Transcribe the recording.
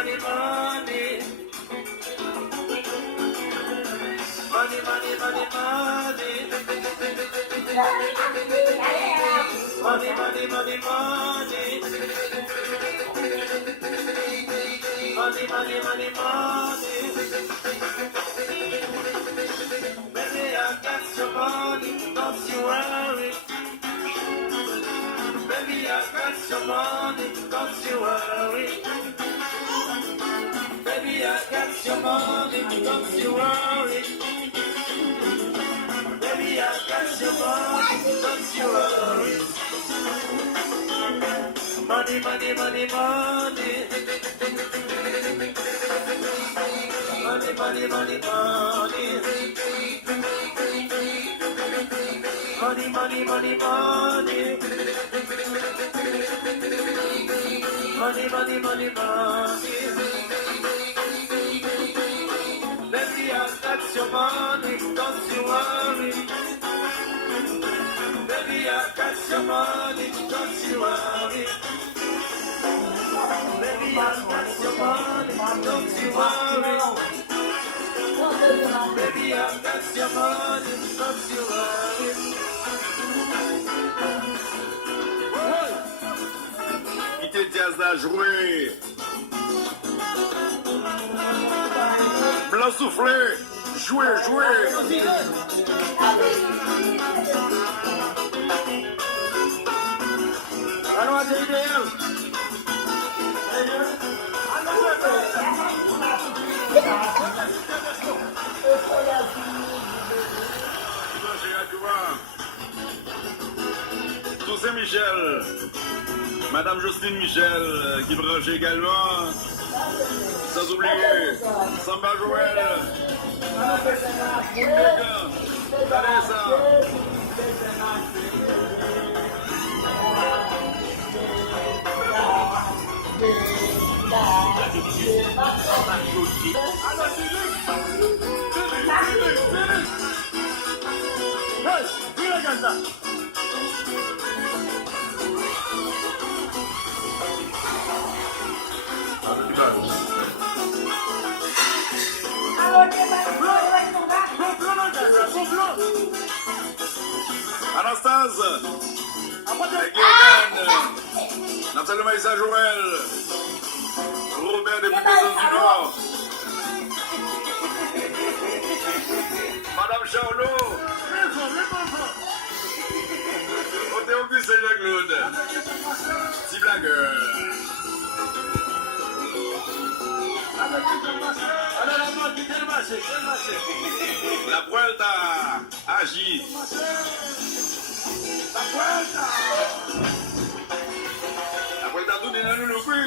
money, money. Money, money, money, money. Money, money, money, money. Money, money, money, money. Baby, I got some money, don't you worry. Baby, I got some money, don't you worry. Baby, I got some money, don't you worry. Baby, I got some money, don't you worry. Money, money, money, money. Money, money, money, money. Money, money, money, money. Money, money, money, money. Baby, I got your money, don't you worry. Baby, I got your money, don't you worry. Baby, I got your money, don't you worry. Baby, I got your money, don't you worry. Quittez Jazz à jouer. Blanc soufflé. Jouez, jouez. Allons à JDL. José Michel, Madame Jocelyne Michel, qui branche également. Sans oublier Samba Joël, Vanessa. Anastase, Nathalie Maïssa Joël, Robert depuis Maison du Nord, Madame Charlot, Côté Auguste et Jean-Claude, petit blagueur. La Vuelta agit. La Vuelta tout est dans le loupi.